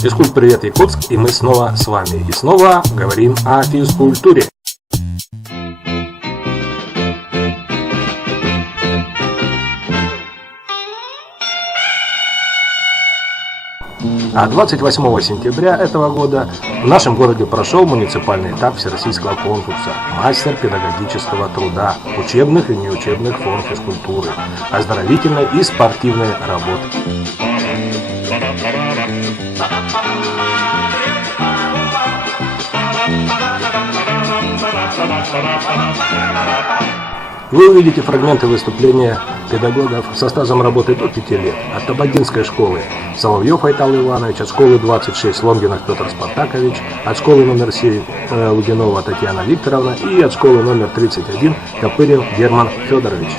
Физкульт-привет, Якутск, и мы снова с вами. И снова говорим о физкультуре. А 28 сентября этого года в нашем городе прошел муниципальный этап всероссийского конкурса «Мастер педагогического труда» учебных и неучебных форм физкультуры, оздоровительной и спортивной работы. Вы увидите фрагменты выступления педагогов со стажем работы до 5 лет от Табагинской школы Соловьев Айтал Иванович, от школы 26 Лонгинов Петр Спартакович, от школы номер 7 Лугинова Татьяна Викторовна и от школы номер 31 Копырин Герман Федорович.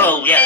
Oh yeah.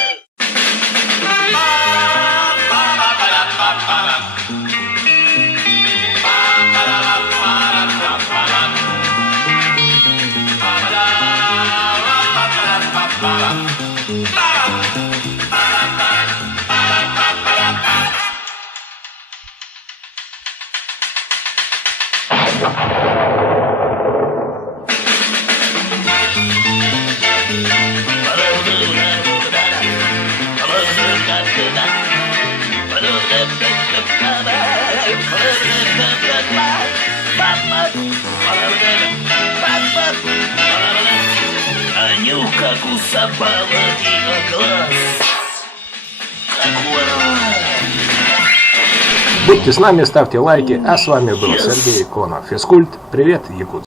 Нюх, как у собаки, глаз, как у Будьте с нами, ставьте лайки. А с вами был Сергей Конов. Физкульт. Привет, Якутск.